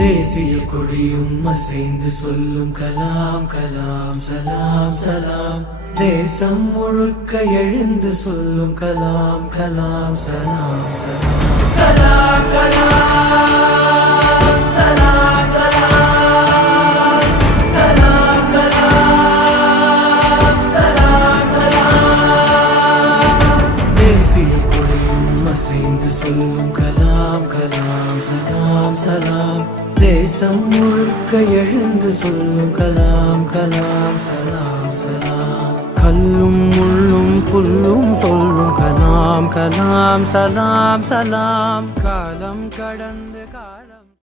தேசிய கொடியும் அசைந்து சொல்லும் கலாம் கலாம் சலாம் சலாம். தேசம் முழுக்க எழுந்து சொல்லும் கலாம் கலாம் சலாம் சலாம். கலாம் கலாம் சலாம் சலாம். கலாம் கலாம் சலாம் சலாம். தேசிய கொடியும் அசைந்து சொல்லும் கலாம் கலாம் சலாம் சலாம். தேசம் முழுக்க எழுந்து சொல்லும் கலாம் கலாம் சலாம் சலாம். கல்லும் முள்ளும் புல்லும் சொல்லும் கலாம் கலாம் சலாம் சலாம். காலம் கடந்து